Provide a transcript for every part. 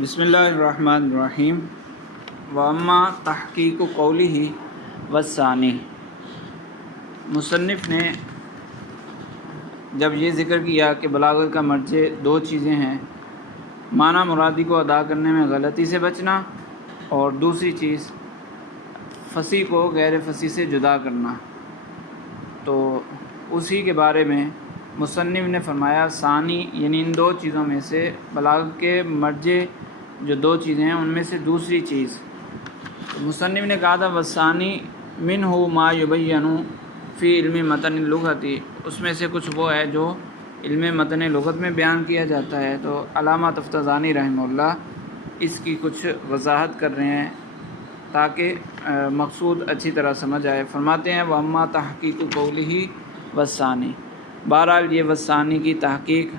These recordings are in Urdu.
بسم اللہ الرحمن الرحیم واما تحقیق قوله والثانی۔ مصنف نے جب یہ ذکر کیا کہ بلاغت کا مرجع دو چیزیں ہیں، معنی مرادی کو ادا کرنے میں غلطی سے بچنا اور دوسری چیز فصیح کو غیر فصیح سے جدا کرنا، تو اسی کے بارے میں مصنف نے فرمایا ثانی، یعنی ان دو چیزوں میں سے بلاغت کے مرجع جو دو چیزیں ہیں ان میں سے دوسری چیز۔ تو مصنف نے کہا تھا والثانی منہ ما یبین فی علم متن اللغت، اس میں سے کچھ وہ ہے جو علم متن لغت میں بیان کیا جاتا ہے۔ تو علامہ تفتزانی رحمہ اللہ اس کی کچھ وضاحت کر رہے ہیں تاکہ مقصود اچھی طرح سمجھ آئے۔ فرماتے ہیں واما تحقیق قولہ والثانی، بہرحال یہ والثانی کی تحقیق،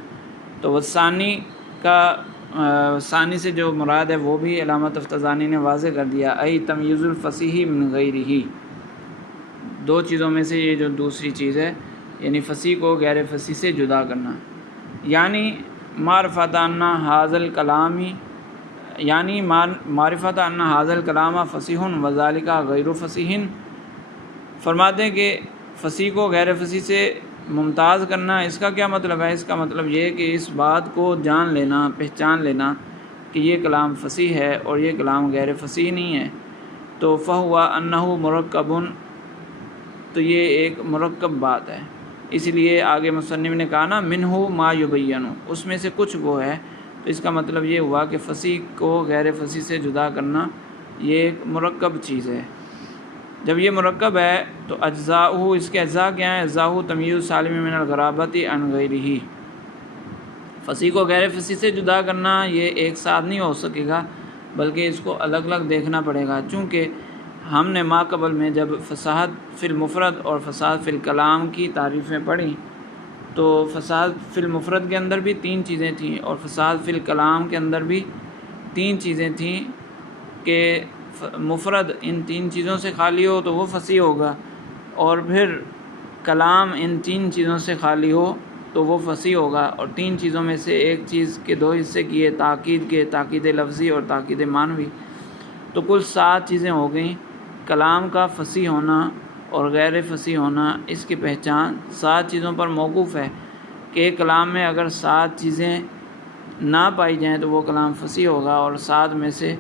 تو والثانی کا ثانی سے جو مراد ہے وہ بھی علامہ تفتزانی نے واضح کر دیا، ای تمییز الفصیح من غیرہ، دو چیزوں میں سے یہ جو دوسری چیز ہے یعنی فصیح کو غیر فصیح سے جدا کرنا، یعنی معرفت ان ھذا الکلام، یعنی معرفت ان ھذا الکلام فصیح وذالک غیر فصیح۔ فرماتے ہیں کہ فصیح کو غیر فصیح سے ممتاز کرنا، اس کا کیا مطلب ہے؟ اس کا مطلب یہ ہے کہ اس بات کو جان لینا، پہچان لینا کہ یہ کلام فصیح ہے اور یہ کلام غیر فصیح نہیں ہے۔ تو فہو انہ مرکب، تو یہ ایک مرکب بات ہے، اس لیے آگے مصنف نے کہا نا منہ ما یبین، اس میں سے کچھ وہ ہے، تو اس کا مطلب یہ ہوا کہ فصیح کو غیر فصیح سے جدا کرنا یہ ایک مرکب چیز ہے۔ جب یہ مرکب ہے تو اجزاء، اس کے اجزاء کیا ہیں؟ اجزاء تمییز سالم من الغرابت عن غیرہ، فصیح کو غیر فصیح سے جدا کرنا یہ ایک ساتھ نہیں ہو سکے گا، بلکہ اس کو الگ الگ دیکھنا پڑے گا، چونکہ ہم نے ما قبل میں جب فصاحت فی المفرد اور فصاحت فی الکلام کی تعریفیں پڑھی تو فصاحت فی المفرد کے اندر بھی تین چیزیں تھیں اور فصاحت فی الکلام کے اندر بھی تین چیزیں تھیں کہ مفرد ان تین چیزوں سے خالی ہو تو وہ فصیح ہوگا، اور پھر کلام ان تین چیزوں سے خالی ہو تو وہ فصیح ہوگا، اور تین چیزوں میں سے ایک چیز کے دو حصے کیے، تاکید کے، تاکید لفظی اور تاکید معنوی، تو کل 7 چیزیں ہو گئیں۔ کلام کا فصیح ہونا اور غیر فصیح ہونا، اس کی پہچان 7 چیزوں پر موقوف ہے کہ ایک کلام میں اگر 7 چیزیں نہ پائی جائیں تو وہ کلام فصیح ہوگا، اور 7 میں سے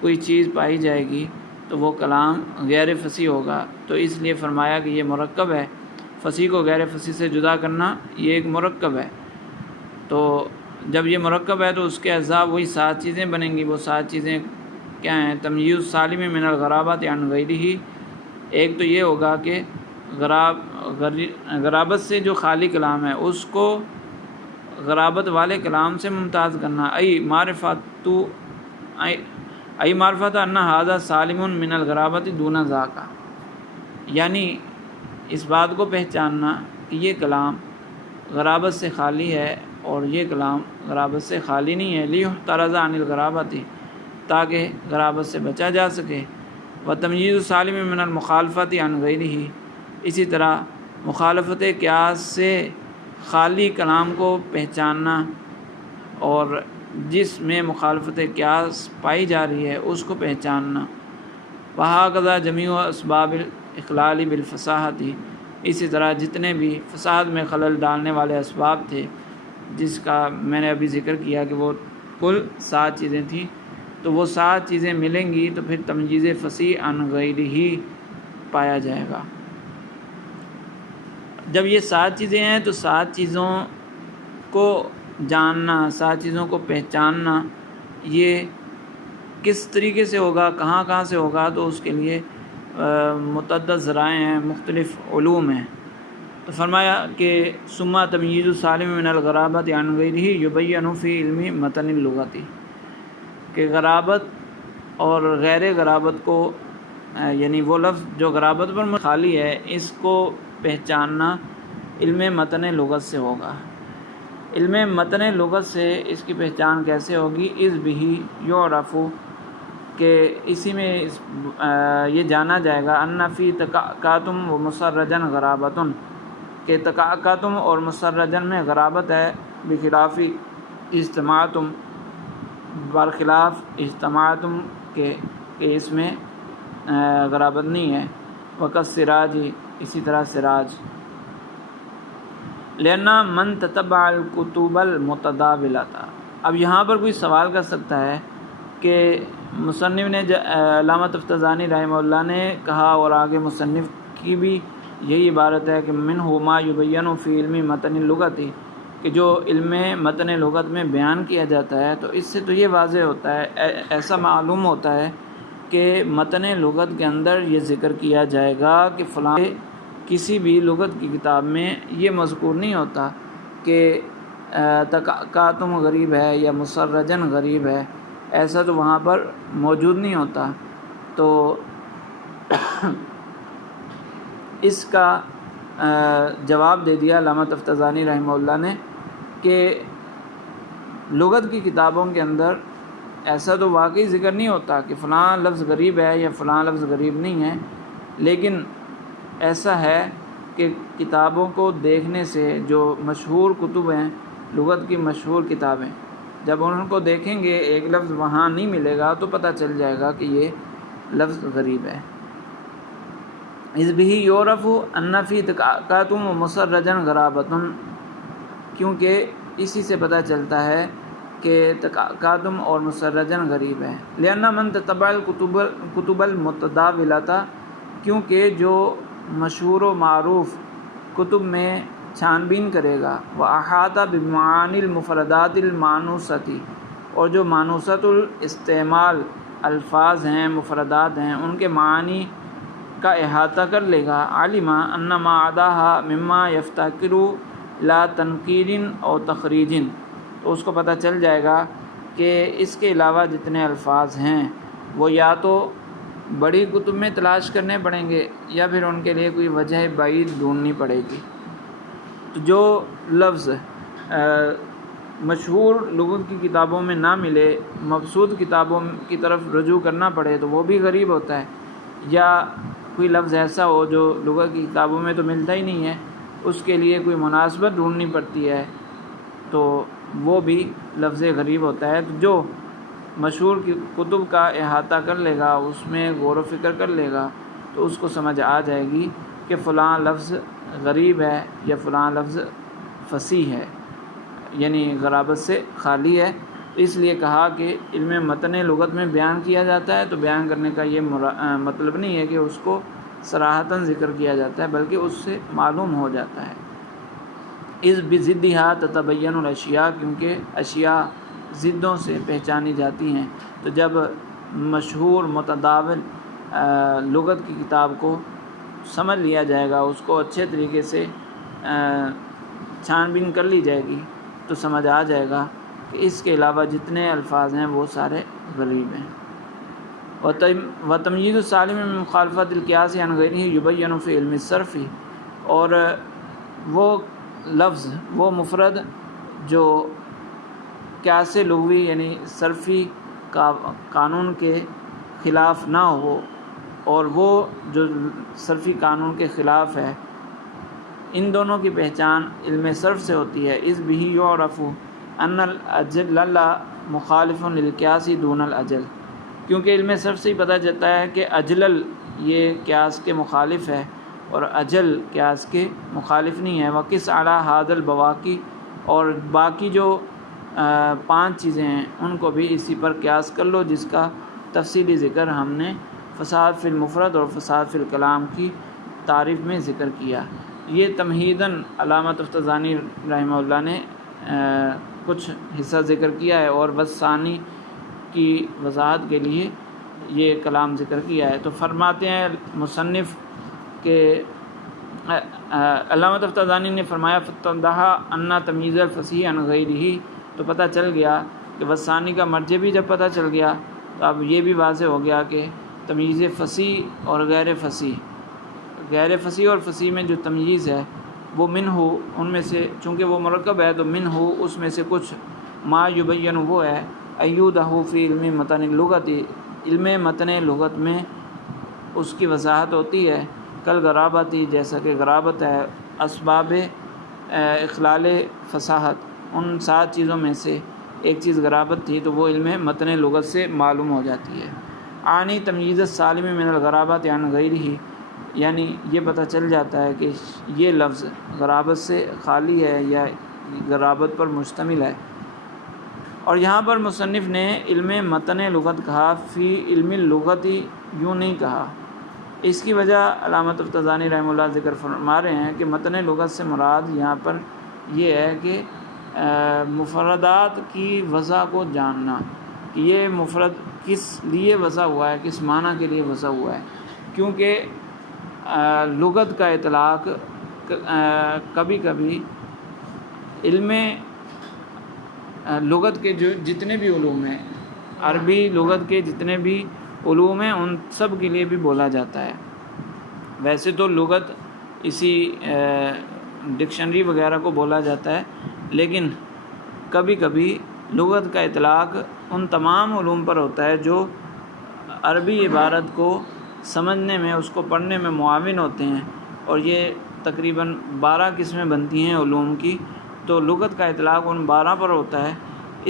کوئی چیز پائی جائے گی تو وہ کلام غیر فصیح ہوگا۔ تو اس لیے فرمایا کہ یہ مرکب ہے، فصیح کو غیر فصیح سے جدا کرنا یہ ایک مرکب ہے۔ تو جب یہ مرکب ہے تو اس کے اجزاء وہی 7 چیزیں بنیں گی۔ وہ 7 چیزیں کیا ہیں؟ تمییز سالم من الغرابت عن غیرہ، ایک تو یہ ہوگا کہ غرابت سے جو خالی کلام ہے اس کو غرابت والے کلام سے ممتاز کرنا، ای معرفت ان ھذا سالم من الغرابت دون ذاک، یعنی اس بات کو پہچاننا کہ یہ کلام غرابت سے خالی ہے اور یہ کلام غرابت سے خالی نہیں ہے، لیحترز عن الغرابت، تاکہ غرابت سے بچا جا سکے، وتمییز سالم من المخالفت عن غیرہ، اسی طرح مخالفت قیاس سے خالی کلام کو پہچاننا اور جس میں مخالفت قیاس پائی جا رہی ہے اس کو پہچاننا، وہکذا جمیع اسباب الاخلال بالفصاحت، اسی طرح جتنے بھی فصاحت میں خلل ڈالنے والے اسباب تھے جس کا میں نے ابھی ذکر کیا کہ وہ کل 7 چیزیں تھیں، تو وہ 7 چیزیں ملیں گی تو پھر تمییز فصیح عن غیرہ پایا جائے گا۔ جب یہ 7 چیزیں ہیں تو 7 چیزوں کو جاننا، 7 چیزوں کو پہچاننا یہ کس طریقے سے ہوگا، کہاں کہاں سے ہوگا، تو اس کے لیے متعدد ذرائع ہیں، مختلف علوم ہیں۔ تو فرمایا کہ ثم تمییز سالم من الغرابت عن غیرہ یبین فی علم متن اللغت، کہ غرابت اور غیر غرابت کو، یعنی وہ لفظ جو غرابت پر خالی ہے اس کو پہچاننا علم متن لغت سے ہوگا۔ علم متن لغت سے اس کی پہچان کیسے ہوگی؟ اذ بہ یعرف، کہ اسی میں یہ جانا جائے گا ان فی تکعکاتم و مسرجن غرابتن، کہ تکعکاتم اور مسرجن میں غرابت ہے، بخلاف اجتماعتم، برخلاف اجتماعتم کے کہ اس میں غرابت نہیں ہے، وقت سراج اسی طرح سراج، لینا من تتبع الکتب المتداولۃ۔ اب یہاں پر کوئی سوال کر سکتا ہے کہ مصنف نے علامہ تفتزانی رحمہ اللہ نے کہا، اور آگے مصنف کی بھی یہی عبارت ہے کہ منہ ما یبین فی علم متن اللغت، کہ جو علم متن لغت میں بیان کیا جاتا ہے، تو اس سے تو یہ واضح ہوتا ہے، ایسا معلوم ہوتا ہے کہ متن لغت کے اندر یہ ذکر کیا جائے گا کہ فلاں کسی بھی لغت کی کتاب میں یہ مذکور نہیں ہوتا کہ تکاتم غریب ہے یا مسرجن غریب ہے، ایسا تو وہاں پر موجود نہیں ہوتا۔ تو اس کا جواب دے دیا علامہ تفتزانی رحمہ اللہ نے کہ لغت کی کتابوں کے اندر ایسا تو واقعی ذکر نہیں ہوتا کہ فلاں لفظ غریب ہے یا فلاں لفظ غریب نہیں ہے، لیکن ایسا ہے کہ کتابوں کو دیکھنے سے جو مشہور کتب ہیں، لغت کی مشہور کتابیں، جب ان کو دیکھیں گے ایک لفظ وہاں نہیں ملے گا تو پتہ چل جائے گا کہ یہ لفظ غریب ہے۔ اذ بہ یعرف ان فی تکاتم و مسرجن غرابۃ، کیونکہ اسی سے پتہ چلتا ہے کہ تکاتم اور مسرجن غریب ہے۔ لأن من تتبع الکتب المتداولۃ، کیونکہ جو مشہور و معروف کتب میں چھان بین کرے گا، وأحاط بمعانی المفردات المانوسۃ، اور جو مانوسۃ الاستعمال الفاظ ہیں، مفردات ہیں، ان کے معانی کا احاطہ کر لے گا، علم ان ما عداها مما یفتقر لا تنقیر او تخریج، تو اس کو پتہ چل جائے گا کہ اس کے علاوہ جتنے الفاظ ہیں وہ یا تو بڑی کتب میں تلاش کرنے پڑیں گے یا پھر ان کے لیے کوئی وجہ بعید ڈھونڈنی پڑے گی۔ تو جو لفظ مشہور لغت کی کتابوں میں نہ ملے، مبسوط کتابوں کی طرف رجوع کرنا پڑے، تو وہ بھی غریب ہوتا ہے، یا کوئی لفظ ایسا ہو جو لغت کی کتابوں میں تو ملتا ہی نہیں ہے، اس کے لیے کوئی مناسبت ڈھونڈنی پڑتی ہے، تو وہ بھی لفظ غریب ہوتا ہے۔ تو جو مشہور کتب کا احاطہ کر لے گا، اس میں غور و فکر کر لے گا، تو اس کو سمجھ آ جائے گی کہ فلاں لفظ غریب ہے یا فلاں لفظ فصیح ہے، یعنی غرابت سے خالی ہے۔ اس لیے کہا کہ علم متن لغت میں بیان کیا جاتا ہے تو بیان کرنے کا یہ مطلب نہیں ہے کہ اس کو صراحتاً ذکر کیا جاتا ہے، بلکہ اس سے معلوم ہو جاتا ہے۔ اذ بضدھا تتبین الاشیاء، کیونکہ اشیاء ضدوں سے پہچانی جاتی ہیں، تو جب مشہور متداول لغت کی کتاب کو سمجھ لیا جائے گا، اس کو اچھے طریقے سے چھان بین کر لی جائے گی، تو سمجھ آ جائے گا کہ اس کے علاوہ جتنے الفاظ ہیں وہ سارے غریب ہیں۔ وتمییز السالم من مخالفت القیاس عن غیرہ یبین فی علم الصرف، اور وہ لفظ، وہ مفرد جو قیاس لغوی یعنی صرفی قانون کے خلاف نہ ہو، اور وہ جو صرفی قانون کے خلاف ہے، ان دونوں کی پہچان علم صرف سے ہوتی ہے۔ اذ بہ یعرف ان الاجل مخالف للقیاس دون الاجل، کیونکہ علم صرف سے ہی پتہ چلتا ہے کہ اجلل یہ قیاس کے مخالف ہے اور اجل قیاس کے مخالف نہیں ہے۔ وقس علی ھذا البواقی، اور باقی جو 5 چیزیں ہیں ان کو بھی اسی پر قیاس کر لو، جس کا تفصیلی ذکر ہم نے فساد فی المفرد اور فساد فی الکلام کی تعریف میں ذکر کیا۔ یہ تمہیداً علامہ تفتزانی رحمہ اللہ نے کچھ حصہ ذکر کیا ہے، اور بس ثانی کی وضاحت کے لیے یہ کلام ذکر کیا ہے۔ تو فرماتے ہیں مصنف کہ علامہ تفتزانی نے فرمایا فتوضح ان تمییز الفصیح عن غیرہ، تو پتہ چل گیا کہ وثانی کا مرجع بھی جب پتہ چل گیا تو اب یہ بھی واضح ہو گیا کہ تمییز فصیح اور غیر فصیح، غیر فصیح اور فصیح میں جو تمییز ہے وہ منہ، ان میں سے چونکہ وہ مرکب ہے تو منہ اس میں سے کچھ ما یبین وہ ہے ایودہ فی علم متن اللغت، علم متن لغت میں اس کی وضاحت ہوتی ہے، کل غرابتی جیسا کہ غرابت ہے، اسباب اخلال فصاحت ان 7 چیزوں میں سے ایک چیز غرابت تھی تو وہ علم متن لغت سے معلوم ہو جاتی ہے۔ آنی تمییز السالم من الغرابات عن غیرہ، یعنی یہ پتہ چل جاتا ہے کہ یہ لفظ غرابت سے خالی ہے یا غرابت پر مشتمل ہے۔ اور یہاں پر مصنف نے علم متن لغت کہا، فی علم اللغت یوں نہیں کہا۔ اس کی وجہ علامہ تفتزانی رحمہ اللہ ذکر فرما رہے ہیں کہ متن لغت سے مراد یہاں پر یہ ہے کہ مفردات کی وضع کو جاننا، کہ یہ مفرد کس لیے وضع ہوا ہے، کس معنی کے لیے وضع ہوا ہے، کیونکہ لغت کا اطلاق کبھی کبھی علم لغت کے جو جتنے بھی علوم ہیں، عربی لغت کے جتنے بھی علوم ہیں ان سب کے لیے بھی بولا جاتا ہے۔ ویسے تو لغت اسی ڈکشنری وغیرہ کو بولا جاتا ہے، لیکن کبھی کبھی لغت کا اطلاق ان تمام علوم پر ہوتا ہے جو عربی عبارت کو سمجھنے میں، اس کو پڑھنے میں معاون ہوتے ہیں، اور یہ تقریباً 12 قسمیں بنتی ہیں علوم کی، تو لغت کا اطلاق ان 12 پر ہوتا ہے۔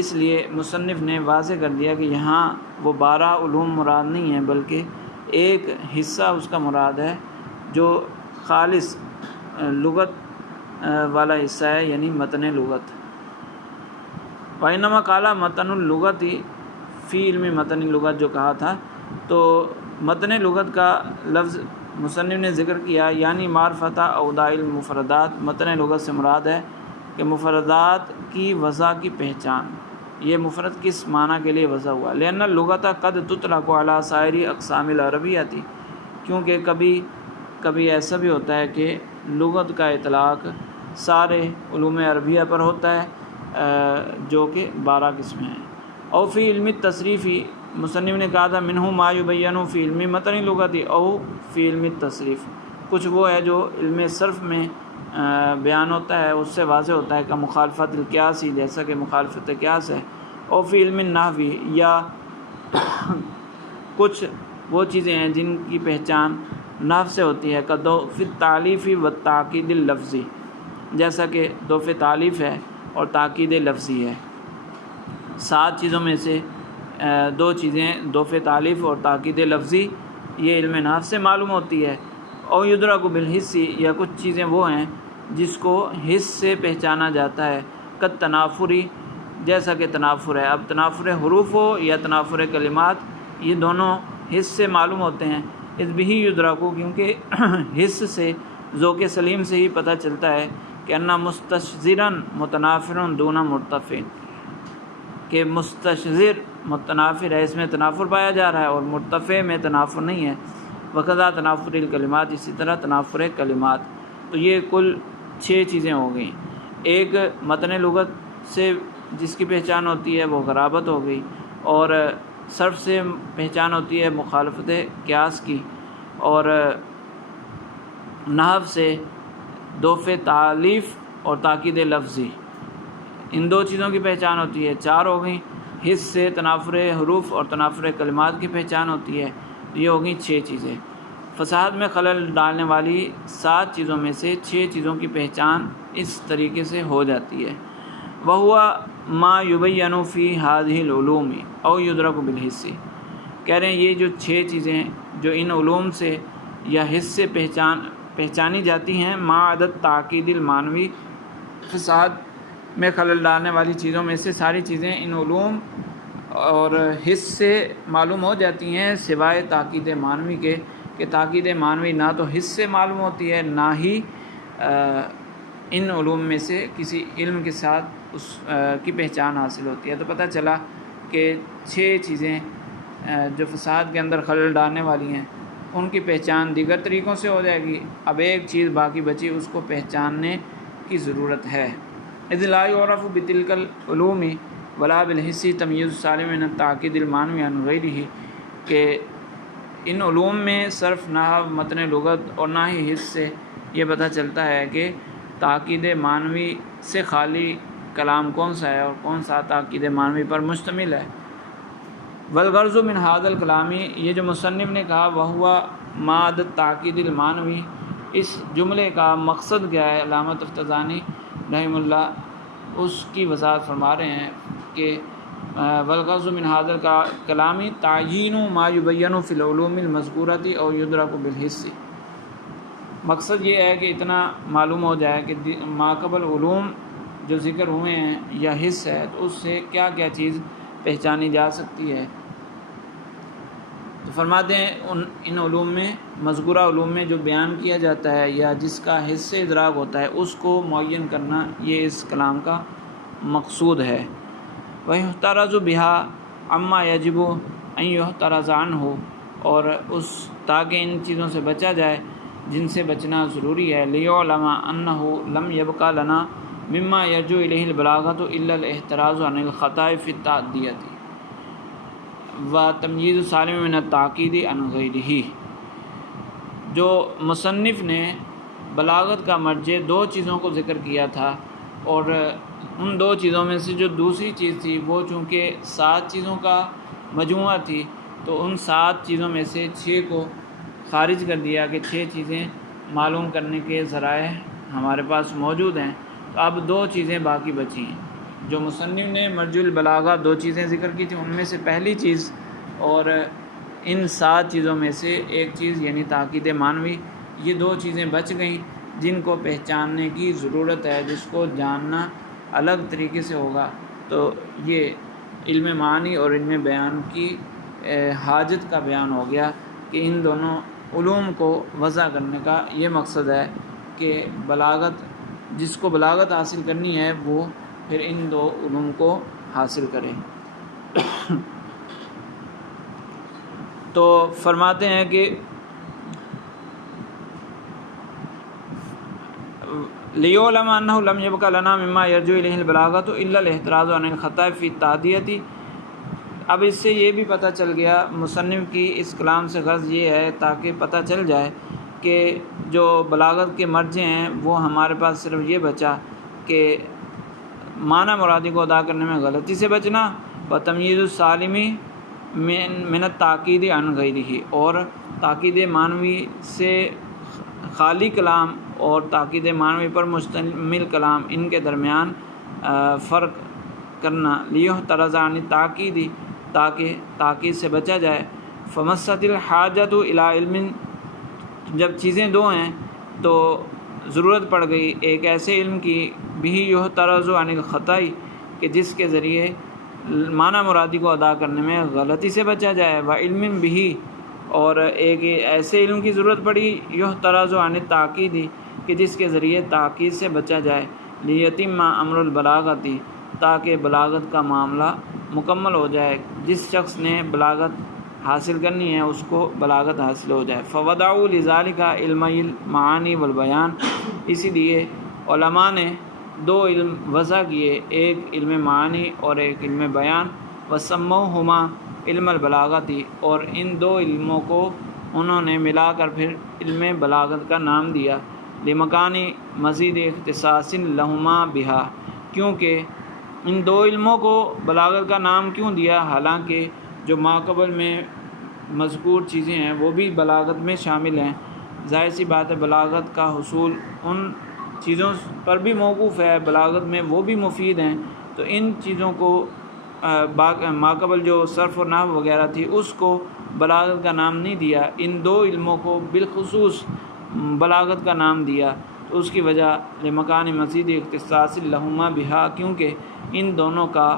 اس لیے مصنف نے واضح کر دیا کہ یہاں وہ 12 علوم مراد نہیں ہیں، بلکہ ایک حصہ اس کا مراد ہے جو خالص لغت والا حصہ ہے، یعنی متن لغت۔ وَإِنَّمَا قَالَ مَتَنُ اللُّغَةِ فی علم متن لغت جو کہا تھا، تو متن لغت کا لفظ مصنف نے ذکر کیا، یعنی معرفت اوضاع المفردات، متن لغت سے مراد ہے کہ مفردات کی وضع کی پہچان، یہ مفرد کس معنی کے لیے وضع ہوا۔ لأن اللغة قد تطلق على سائر اقسام العربیۃ، کیونکہ کبھی کبھی ایسا بھی ہوتا ہے کہ لغت کا اطلاق سارے علوم عربیہ پر ہوتا ہے، جو کہ 12 قسمیں ہیں۔ او فی علم التصریف، مصنف نے کہا تھا منہ ما یبین فی علم متن لغت او فی علم التصریف، کچھ وہ ہے جو علم صرف میں بیان ہوتا ہے، اس سے واضح ہوتا ہے کہ مخالفت القیاس ہی، جیسا کہ مخالفت قیاس ہے، او فی علم النحو، یا کچھ وہ چیزیں ہیں جن کی پہچان نحو سے ہوتی ہے، کدوف التالیف و تاکید اللفظی، جیسا کہ دوف تالیف ہے اور تاکید لفظی ہے۔ 7 چیزوں میں سے 2 چیزیں دوف تالیف اور تاکید لفظی یہ علم نحو سے معلوم ہوتی ہے۔ او یدرک بالحس، یا کچھ چیزیں وہ ہیں جس کو حس سے پہچانا جاتا ہے، قد تنافری، جیسا کہ تنافر ہے۔ اب تنافر حروف ہو یا تنافر کلمات، یہ دونوں حس سے معلوم ہوتے ہیں۔ اس بھی یدرکو، کیونکہ حس سے، ذوق سلیم سے ہی پتہ چلتا ہے کہ انا مستشذرن متنافرن دون مرتفع، کہ مستشذر متنافر ہے، اس میں تنافر پایا جا رہا ہے، اور مرتفع میں تنافر نہیں ہے۔ وقضا تنافر الکلمات، اسی طرح تنافر کلمات۔ تو یہ کل 6 چیزیں ہو گئیں۔ ایک متن لغت سے جس کی پہچان ہوتی ہے وہ غرابت ہو گئی، اور صرف سے پہچان ہوتی ہے مخالفت قیاس کی، اور نحو سے دوف تالیف اور تاکید لفظی، ان 2 چیزوں کی پہچان ہوتی ہے، 4 ہو گئیں۔ حس سے تنافر حروف اور تنافر کلمات کی پہچان ہوتی ہے، یہ ہو گئیں 6 چیزیں۔ فصاحت میں خلل ڈالنے والی 7 چیزوں میں سے 6 چیزوں کی پہچان اس طریقے سے ہو جاتی ہے۔ وَهُوَ مَا يُبَيَّنُ فِي هَذِهِ الْعُلُومِ أَوْ يُدْرَكُ بِالْحِسِّ، کہہ رہے ہیں یہ جو 6 چیزیں جو ان علوم سے یا حس سے پہچانی جاتی ہیں، ما عدد تاکید المعنوی، فصاحت میں خلل ڈالنے والی چیزوں میں سے ساری چیزیں ان علوم اور حس سے معلوم ہو جاتی ہیں، سوائے تاکید معنوی کے، کہ تاکید معنوی نہ تو حس سے معلوم ہوتی ہے، نہ ہی ان علوم میں سے کسی علم کے ساتھ اس کی پہچان حاصل ہوتی ہے۔ تو پتہ چلا کہ 6 چیزیں جو فصاحت کے اندر خلل ڈالنے والی ہیں ان کی پہچان دیگر طریقوں سے ہو جائے گی۔ اب ایک چیز باقی بچی، اس کو پہچاننے کی ضرورت ہے۔ اذ لا يعرف بتلك العلوم ولا بالحس تمییز السالم من التاکید المعنوی عن غیرہ، کہ ان علوم میں صرف نحو، متن لغت اور نہ ہی حس سے یہ پتہ چلتا ہے کہ تاکید معنوی سے خالی کلام کون سا ہے اور کون سا تاکید معنوی پر مشتمل ہے۔ والغرض من هذا الکلام، یہ جو مصنف نے کہا وَهُوَ مَا عَدَد تاکید المعنوی، اس جملے کا مقصد کیا ہے؟ علامہ تفتزانی رحمہ اللہ اس کی وضاحت فرما رہے ہیں۔ کہ والغرض من هذا الكلام تعیین ما یبین فی العلوم المذکورۃ او یدرک بالحس، مقصد یہ ہے کہ اتنا معلوم ہو جائے کہ ماقبل علوم جو ذکر ہوئے ہیں یا حس ہے تو اس سے کیا کیا چیز پہچانی جا سکتی ہے۔ تو فرماتے ہیں ان علوم میں، مذکورہ علوم میں جو بیان کیا جاتا ہے یا جس کا حس سے ادراک ہوتا ہے اس کو معین کرنا یہ اس کلام کا مقصود ہے۔ وَيُحْتَرَزُ بِهَا عَمَّا يَجِبُ أَن يُحْتَرَزَ عَنْهُ، اور اس تاکہ ان چیزوں سے بچا جائے جن سے بچنا ضروری ہے۔ لِيُعْلَمَ أَنَّهُ لَمْ يَبْقَ لَنَا مِمَّا يَرْجُو إِلَيْهِ الْبَلَاغَةُ إِلَّا الْإِحْتِرَازُ عَنِ الْخَطَأِ فِي التَّعْدِيَةِ وَتَمْيِيزُ السَّالِمِ مِنَ التَّعْقِيدِ عَنْ غَيْرِهِ۔ جو مصنف نے بلاغت کا مرجع دو چیزوں کو ذکر کیا تھا، اور ان دو چیزوں میں سے جو دوسری چیز تھی وہ چونکہ 7 چیزوں کا مجموعہ تھی، تو ان 7 چیزوں میں سے 6 کو خارج کر دیا کہ 6 چیزیں معلوم کرنے کے ذرائع ہمارے پاس موجود ہیں، تو اب 2 چیزیں باقی بچی ہیں۔ جو مصنف نے مرجع البلاغہ 2 چیزیں ذکر کی تھیں، ان میں سے پہلی چیز اور ان 7 چیزوں میں سے ایک چیز یعنی تاکید معنوی، یہ 2 چیزیں بچ گئیں جن کو پہچاننے کی ضرورت ہے، جس کو جاننا الگ طریقے سے ہوگا۔ تو یہ علم معنی اور علم بیان کی حاجت کا بیان ہو گیا کہ ان دونوں علوم کو وضع کرنے کا یہ مقصد ہے کہ بلاغت، جس کو بلاغت حاصل کرنی ہے وہ پھر ان 2 علوم کو حاصل کرے۔ تو فرماتے ہیں کہ لِيُعْلَمَ أَنَّهُ لَمْ يَبْقَ لَنَا مِمَّا يَرْجُو إِلَيْهِ الْبَلَاغَةُ إِلَّا الْإِحْتِرَازُ عَنِ الْخَطَأِ فِي التَّعْدِيَةِ۔ اب اس سے یہ بھی پتہ چل گیا، مصنف کی اس کلام سے غرض یہ ہے تاکہ پتہ چل جائے کہ جو بلاغت کے مرجع ہیں وہ ہمارے پاس صرف یہ بچا کہ معنی مرادی کو ادا کرنے میں غلطی سے بچنا، وَتَمْيِيزُ السَّالِمِ مِنَ التَّعْقِيدِ عَنْ غَيْرِهِ، اور تاکید معنوی سے خالی کلام اور تاکید معنوی پر مشتمل کلام ان کے درمیان فرق کرنا، لِيُحْتَرَزَ عَنِ التَّعْقِيدِ، تاکہ تاکید سے بچا جائے۔ فَمَسَّتِ الْحَاجَةُ إِلَىٰ عِلْمٍ، جب چیزیں 2 ہیں تو ضرورت پڑ گئی ایک ایسے علم کی، بِهِ يُحْتَرَزُ عَنِ الْخَطَأِ، کہ جس کے ذریعے معنی مرادی کو ادا کرنے میں غلطی سے بچا جائے، وَعِلْمٍ بِهِ، اور ایک ایسے علم کی ضرورت پڑی يُحْتَرَزُ عَنِ التَّعْقِيدِ، کہ جس کے ذریعے تاکید سے بچا جائے، لِيَتِمَّ أَمْرُ الْبَلَاغَةِ، تاکہ بلاغت کا معاملہ مکمل ہو جائے، جس شخص نے بلاغت حاصل کرنی ہے اس کو بلاغت حاصل ہو جائے۔ فَوَضَعُوا لِذَلِكَ عِلْمَيِ الْمَعَانِي وَالْبَيَانِ، اسی لیے علماء نے 2 علم وضع کیے، ایک علم معانی اور ایک علم بیان، وَسَمَّوْهُمَا علم البلاغت، اور ان 2 علموں کو انہوں نے ملا کر پھر علم بلاغت کا نام دیا، لِمَكَانِ مزید اختصاص لَهُمَا بِهَا، کیونکہ ان 2 علموں کو بلاغت کا نام کیوں دیا، حالانکہ جو ماقبل میں مذکور چیزیں ہیں وہ بھی بلاغت میں شامل ہیں۔ ظاہر سی بات ہے بلاغت کا حصول ان چیزوں پر بھی موقوف ہے، بلاغت میں وہ بھی مفید ہیں، تو ان چیزوں کو ماقبل جو صرف و نحو وغیرہ تھی اس کو بلاغت کا نام نہیں دیا، ان 2 علموں کو بالخصوص بلاغت کا نام دیا، تو اس کی وجہ لِمَكَانِ مزید اختصاص لَهُمَا بِهَا، کیونکہ ان دونوں کا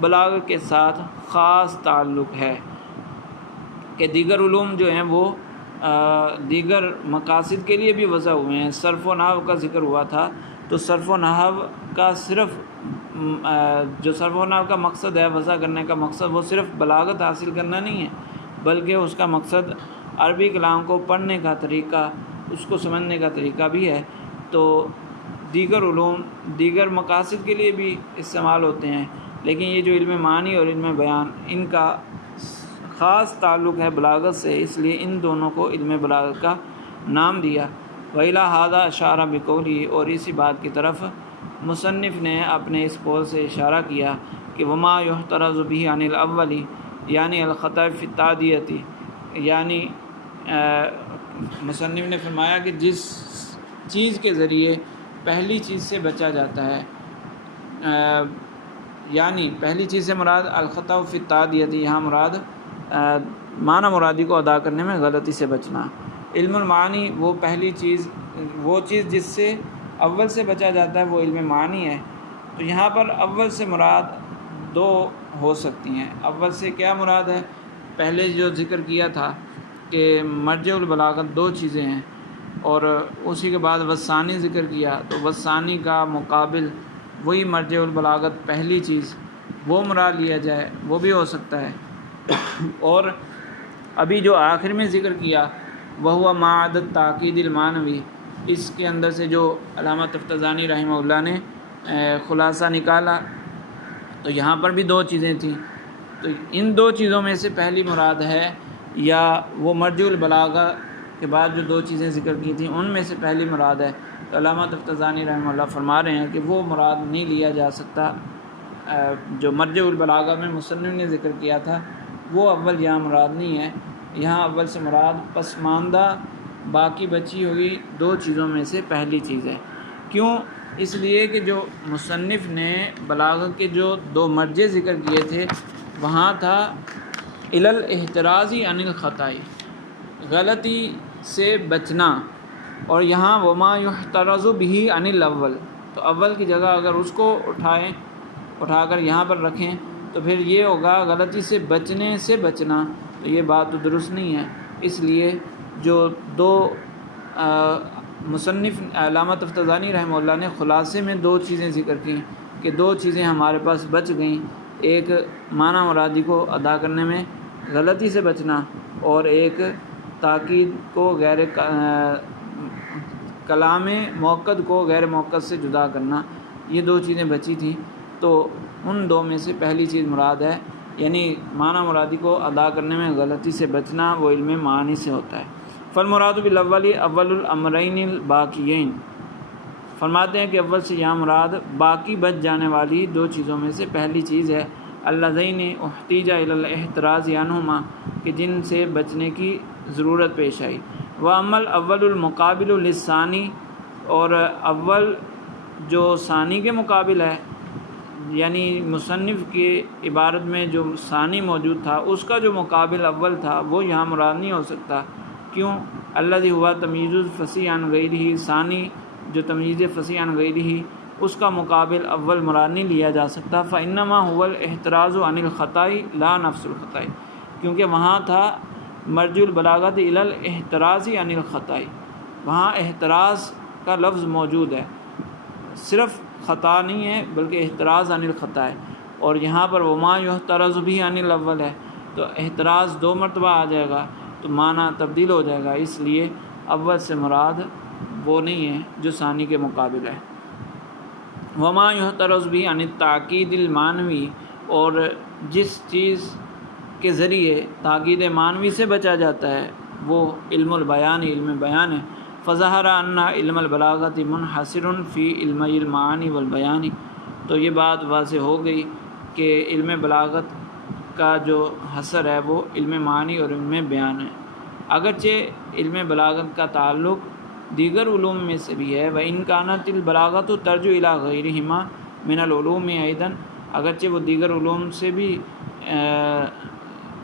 بلاغت کے ساتھ خاص تعلق ہے کہ دیگر علوم جو ہیں وہ دیگر مقاصد کے لیے بھی وضع ہوئے ہیں۔ صرف و نحو کا ذکر ہوا تھا، تو صرف و نحو کا صرف جو صرف و نحو کا مقصد ہے وضع کرنے کا مقصد، وہ صرف بلاغت حاصل کرنا نہیں ہے، بلکہ اس کا مقصد عربی کلام کو پڑھنے کا طریقہ، اس کو سمجھنے کا طریقہ بھی ہے۔ تو دیگر علوم دیگر مقاصد کے لیے بھی استعمال ہوتے ہیں، لیکن یہ جو علم معنی اور علم بیان ان کا خاص تعلق ہے بلاغت سے، اس لیے ان دونوں کو علم بلاغت کا نام دیا۔ وَإِلَىٰ هَٰذَا أَشَارَ بِقَوْلِهِ، اور اسی بات کی طرف مصنف نے اپنے اس قول سے اشارہ کیا کہ وَمَا يُحْتَرَزُ بِهِ عَنِ الْأَوَّلِ یعنی الْخَطَأِ فِي التَّعْدِيَةِ، یعنی مصنف نے فرمایا کہ جس چیز کے ذریعے پہلی چیز سے بچا جاتا ہے، یعنی پہلی چیز سے مراد الخطأ فی التعدیۃ، یہاں مراد معنی مرادی کو ادا کرنے میں غلطی سے بچنا۔ علم المعانی وہ پہلی چیز، وہ چیز جس سے اول سے بچا جاتا ہے وہ علم معانی ہے۔ تو یہاں پر اول سے مراد دو ہو سکتی ہیں۔ اول سے کیا مراد ہے؟ پہلے جو ذکر کیا تھا کہ مرجع البلاغت دو چیزیں ہیں، اور اسی کے بعد وثانی ذکر کیا، تو وثانی کا مقابل وہی مرجع البلاغت پہلی چیز، وہ مراد لیا جائے، وہ بھی ہو سکتا ہے۔ اور ابھی جو آخر میں ذکر کیا وہ ہوا معادت تاکید المعنوی، اس کے اندر سے جو علامہ تفتزانی رحمہ اللہ نے خلاصہ نکالا، تو یہاں پر بھی دو چیزیں تھیں، تو ان دو چیزوں میں سے پہلی مراد ہے، یا وہ مرجع البلاغہ کے بعد جو دو چیزیں ذکر کی تھیں ان میں سے پہلی مراد ہے۔ تو علامہ تفتزانی رحمہ اللہ فرما رہے ہیں کہ وہ مراد نہیں لیا جا سکتا، جو مرجع البلاغہ میں مصنف نے ذکر کیا تھا وہ اول یہاں مراد نہیں ہے۔ یہاں اول سے مراد پسماندہ باقی بچی ہوئی دو چیزوں میں سے پہلی چیز ہے۔ کیوں؟ اس لیے کہ جو مصنف نے بلاغہ کے جو دو مرجع ذکر کیے تھے وہاں تھا الی الاحتراز عن الخطأ، غلطی سے بچنا، اور یہاں وما یحترز بہ عن الاول، تو اول کی جگہ اگر اس کو اٹھا کر یہاں پر رکھیں تو پھر یہ ہوگا غلطی سے بچنے سے بچنا، تو یہ بات تو درست نہیں ہے۔ اس لیے جو دو مصنف علامہ تفتزانی رحمہ اللہ نے خلاصے میں دو چیزیں ذکر کی کہ دو چیزیں ہمارے پاس بچ گئیں، ایک معنی مرادی کو ادا کرنے میں غلطی سے بچنا، اور ایک تاکید کو کلام موقد کو غیر موقد سے جدا کرنا، یہ دو چیزیں بچی تھیں، تو ان دو میں سے پہلی چیز مراد ہے، یعنی معنی مرادی کو ادا کرنے میں غلطی سے بچنا وہ علم معانی سے ہوتا ہے۔ فالمراد بالاول اول الامرین الباقیین، فرماتے ہیں کہ اول سے یہاں مراد باقی بچ جانے والی دو چیزوں میں سے پہلی چیز ہے، اللذین احتیج الی الاحتراز عنہما، کہ جن سے بچنے کی ضرورت پیش آئی۔ واما الاول المقابل للثانی، اور اول جو ثانی کے مقابل ہے، یعنی مصنف کی عبارت میں جو ثانی موجود تھا اس کا جو مقابل اول تھا وہ یہاں مراد نہیں ہو سکتا۔ کیوں؟ الذی ہوا تمییز الفصیح عن غیرہ، ثانی جو تمییز فصیح عن غیرہ اس کا مقابل اول مراد نہیں لیا جا سکتا۔ فانما هو الاحتراز عن الخطأ لا نفس الخطأ، کیونکہ وہاں تھا مرجع البلاغت الی الاحتراز عن الخطأ، وہاں احتراز کا لفظ موجود ہے، صرف خطا نہیں ہے بلکہ احتراز عن الخطأ ہے، اور یہاں پر وما یحترز بھی عن الاول ہے، تو احتراز دو مرتبہ آ جائے گا تو معنی تبدیل ہو جائے گا، اس لیے اول سے مراد وہ نہیں ہے جو ثانی کے مقابل ہے۔ وما یحترز بھی عن التاکید المعنوی، اور جس چیز کے ذریعے تاکید معنوی سے بچا جاتا ہے وہ علم البیان، علم بیان ہے۔ فظہر ان علم البلاغت منحصر فی علم المعانی والبیان، تو یہ بات واضح ہو گئی کہ علم بلاغت کا جو حصر ہے وہ علم معانی اور علم بیان ہے، اگرچہ علم بلاغت کا تعلق دیگر علوم میں سے بھی ہے۔ وَإِنْ كَانَتِ الْبَلَاغَةُ تَرْجُعُ إِلَىٰ غَيْرِهِمَا مِنَ الْعُلُومِ أَيْضًا، اگرچہ وہ دیگر علوم سے بھی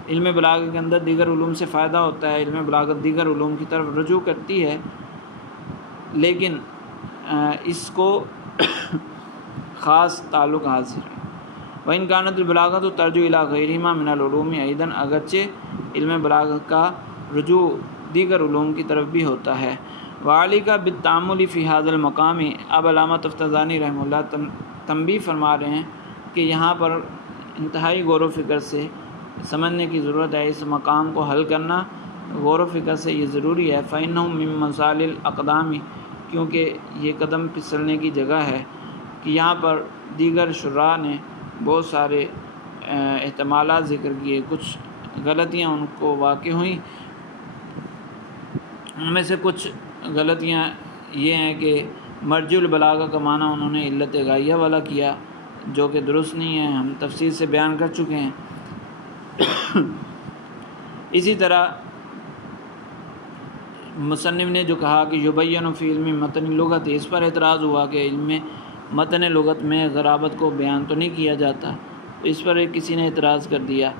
علم بلاغت کے اندر دیگر علوم سے فائدہ ہوتا ہے، علم بلاغت دیگر علوم کی طرف رجوع کرتی ہے، لیکن اس کو خاص تعلق حاصل ہے۔ وَإِنْ كَانَتِ الْبَلَاغَةُ تَرْجُعُ إِلَىٰ غَيْرِهِمَا مِنَ الْعُلُومِ أَيْضًا، اگرچہ علم بلاغت کا رجوع دیگر علوم کی طرف بھی ہوتا ہے۔ وَعَلَيْكَ بِالتَّأَمُّلِ فِي هَذَا الْمَقَامِ، اب علامہ تفتزانی رحمہ اللہ تنبیہ فرما رہے ہیں کہ یہاں پر انتہائی غور و فکر سے سمجھنے کی ضرورت ہے، اس مقام کو حل کرنا غور و فکر سے یہ ضروری ہے۔ فَإِنَّهُ مِن مَّسَالِ الْأَقْدَامِ، کیونکہ یہ قدم پھسلنے کی جگہ ہے، کہ یہاں پر دیگر شراح نے بہت سارے احتمالات ذکر کیے، کچھ غلطیاں ان کو واقع ہوئیں، ان میں سے کچھ غلطیاں یہ ہیں کہ مرجع البلاغہ کا معنی انہوں نے علت غائیہ والا کیا جو کہ درست نہیں ہے، ہم تفصیل سے بیان کر چکے ہیں۔ اسی طرح مصنف نے جو کہا کہ یبین فی علم متن اللغت، اس پر اعتراض ہوا کہ علم متن لغت میں غرابت کو بیان تو نہیں کیا جاتا۔ اس پر کسی نے اعتراض کر دیا۔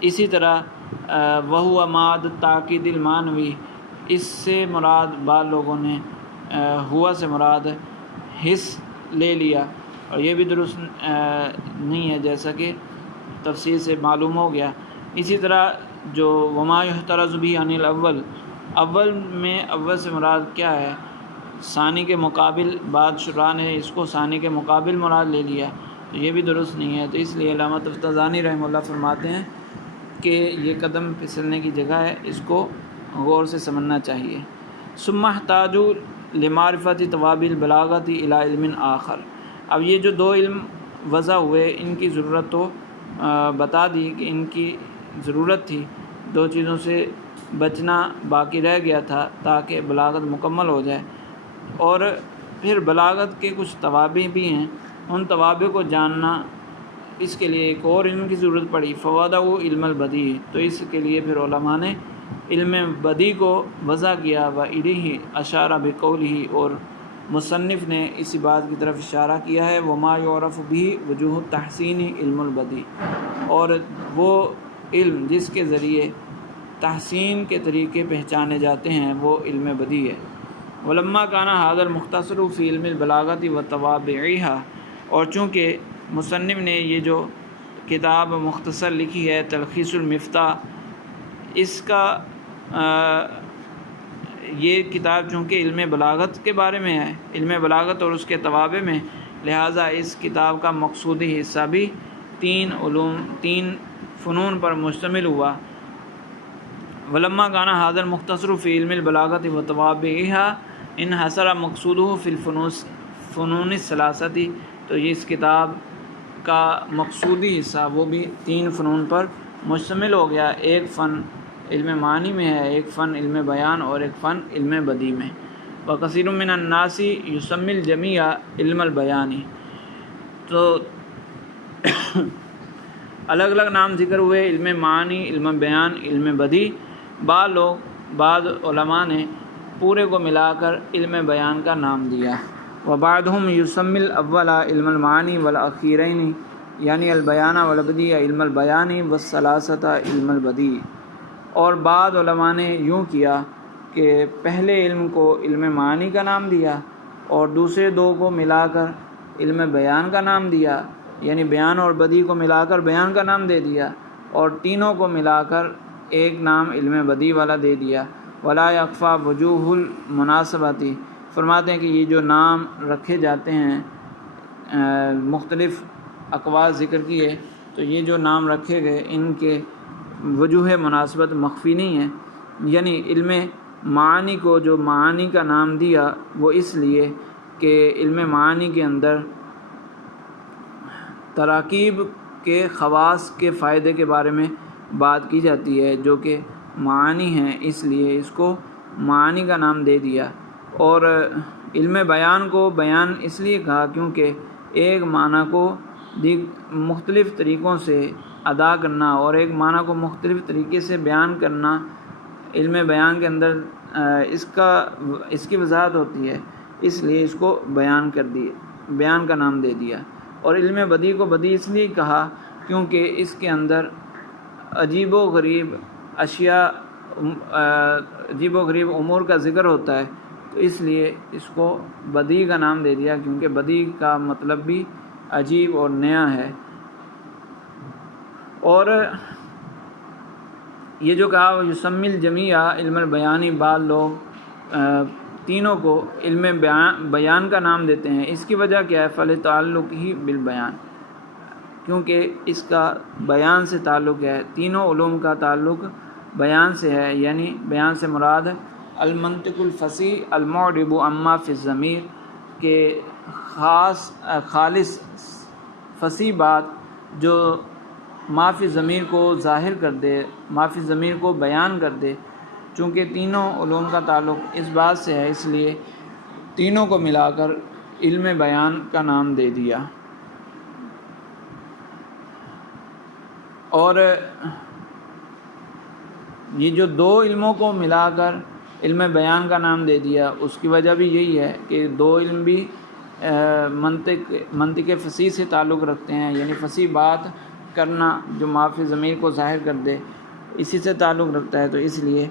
اسی طرح وہو ماد تاکید المعنوی، اس سے مراد بعض لوگوں نے ہوا سے مراد حص لے لیا، اور یہ بھی درست نہیں ہے، جیسا کہ تفسیر سے معلوم ہو گیا۔ اسی طرح جو وما یحترز بھی عن الاول، اول میں اول سے مراد کیا ہے؟ ثانی کے مقابل، بعض شراح نے اس کو ثانی کے مقابل مراد لے لیا، تو یہ بھی درست نہیں ہے۔ تو اس لیے علامہ تفتزانی رحمہ اللہ فرماتے ہیں کہ یہ قدم پھسلنے کی جگہ ہے، اس کو غور سے سمجھنا چاہیے۔ ثم احتاجوا لمعرفت توابع البلاغۃ الی علم آخر، اب یہ جو دو علم وضع ہوئے، ان کی ضرورت تو بتا دی کہ ان کی ضرورت تھی، دو چیزوں سے بچنا باقی رہ گیا تھا تاکہ بلاغت مکمل ہو جائے، اور پھر بلاغت کے کچھ توابع بھی ہیں، ان توابع کو جاننا، اس کے لیے ایک اور علم کی ضرورت پڑی۔ فوضعوا علم البدیع، تو اس کے لیے پھر علماء نے علم بدیع کو وضع کیا۔ وإلیہ اشار بقولہ، اور مصنف نے اسی بات کی طرف اشارہ کیا ہے، وما یعرف بہ وجوہ التحسین علم البدیع، اور وہ علم جس کے ذریعے تحسین کے طریقے پہچانے جاتے ہیں وہ علم بدیع ہے۔ ولما کان ھذا المختصر فی علم البلاغۃ وتوابعھا، اور چونکہ مصنف نے یہ جو کتاب مختصر لکھی ہے تلخیص المفتاح، اس کا یہ کتاب چونکہ علم بلاغت کے بارے میں ہے، علم بلاغت اور اس کے توابع میں، لہٰذا اس کتاب کا مقصودی حصہ بھی تین فنون پر مشتمل ہوا۔ ولما کان ھذا المختصر فی علم البلاغۃ وتوابعھا انحصر مقصودہ فی الفنون الثلاثۃ، تو یہ اس کتاب کا مقصودی حصہ وہ بھی تین فنون پر مشتمل ہو گیا، ایک فن علم معنی میں ہے، ایک فن علم بیان، اور ایک فن علم بدیع میں۔ وکثیر من الناس یسمی الجمیع علم البیان، تو الگ الگ نام ذکر ہوئے، علم معنی، علم بیان، علم بدیع۔ بعض علماء نے پورے کو ملا کر علم بیان کا نام دیا۔ وبعضهم یسمی الاول علم المعانی والاخیرین یعنی البیان والبدیع علم البیان والثلاثۃ علم البدیع، اور بعض علماء نے یوں کیا کہ پہلے علم کو علم معنی کا نام دیا، اور دوسرے دو کو ملا کر علم بیان کا نام دیا، یعنی بیان اور بدیع کو ملا کر بیان کا نام دے دیا، اور تینوں کو ملا کر ایک نام علم بدیع والا دے دیا۔ ولا یخفی وجوہ المناسبۃ، فرماتے ہیں کہ یہ جو نام رکھے جاتے ہیں، مختلف اقوال ذکر کیے، تو یہ جو نام رکھے گئے ان کے وجوہ مناسبت مخفی نہیں ہے، یعنی علم معانی کو جو معانی کا نام دیا وہ اس لیے کہ علم معانی کے اندر تراکیب کے خواص کے فائدے کے بارے میں بات کی جاتی ہے جو کہ معانی ہیں، اس لیے اس کو معانی کا نام دے دیا۔ اور علم بیان کو بیان اس لیے کہا کیونکہ ایک معنی کو مختلف طریقوں سے ادا کرنا اور ایک معنی کو مختلف طریقے سے بیان کرنا، علم بیان کے اندر اس کی وضاحت ہوتی ہے، اس لیے اس کو بیان کا نام دے دیا۔ اور علم بدیع کو بدیع اس لیے کہا کیونکہ اس کے اندر عجیب و غریب اشیاء، عجیب و غریب امور کا ذکر ہوتا ہے، تو اس لیے اس کو بدیع کا نام دے دیا، کیونکہ بدیع کا مطلب بھی عجیب اور نیا ہے۔ اور یہ جو کہا وہ یسمی الجمیع علم البیانی، بعض لوگ تینوں کو علم بیان کا نام دیتے ہیں، اس کی وجہ کیا ہے؟ فلتعلق ہی بالبیان، کیونکہ اس کا بیان سے تعلق ہے، تینوں علوم کا تعلق بیان سے ہے، یعنی بیان سے مراد المنطق الفصیح المعرب عما فی الضمیر، کہ خالص فصیح بات جو ما فی الضمیر کو ظاہر کر دے، ما فی الضمیر کو بیان کر دے۔ چونکہ تینوں علوم کا تعلق اس بات سے ہے، اس لیے تینوں کو ملا کر علم بیان کا نام دے دیا۔ اور یہ جو دو علموں کو ملا کر علم بیان کا نام دے دیا، اس کی وجہ بھی یہی ہے کہ دو علم بھی منطق فصیح سے تعلق رکھتے ہیں، یعنی فصیح بات کرنا جو معافی ضمیر کو ظاہر کر دے، اسی سے تعلق رکھتا ہے، تو اس لیے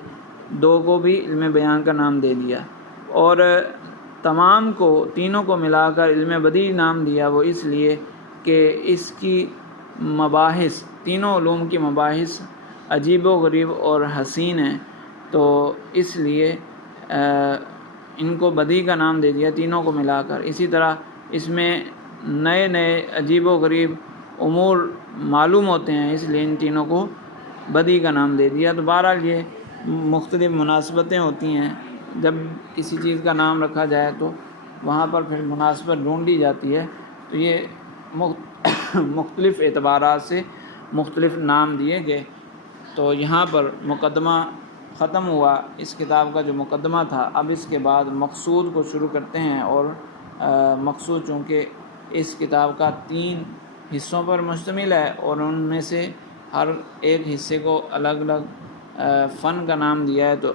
دو کو بھی علم بیان کا نام دے دیا۔ اور تمام کو، تینوں کو ملا کر علم بدیع نام دیا، وہ اس لیے کہ اس کی مباحث، تینوں علوم کی مباحث عجیب و غریب اور حسین ہیں، تو اس لیے ان کو بدیع کا نام دے دیا تینوں کو ملا کر۔ اسی طرح اس میں نئے نئے عجیب و غریب امور معلوم ہوتے ہیں، اس لیے ان تینوں کو بدیع کا نام دے دیا۔ تو بہرحال یہ مختلف مناسبتیں ہوتی ہیں، جب کسی چیز کا نام رکھا جائے تو وہاں پر پھر مناسبت ڈھونڈی جاتی ہے، تو یہ مختلف اعتبارات سے مختلف نام دیے گئے۔ تو یہاں پر مقدمہ ختم ہوا اس کتاب کا جو مقدمہ تھا۔ اب اس کے بعد مقصود کو شروع کرتے ہیں، اور مقصود چونکہ اس کتاب کا 3 حصوں پر مشتمل ہے، اور ان میں سے ہر ایک حصے کو الگ الگ فن کا نام دیا ہے، تو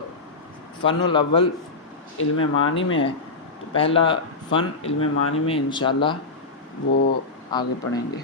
فن الاول علم معانی میں ہے، تو پہلا فن علم معانی میں انشاءاللہ وہ آگے پڑھیں گے۔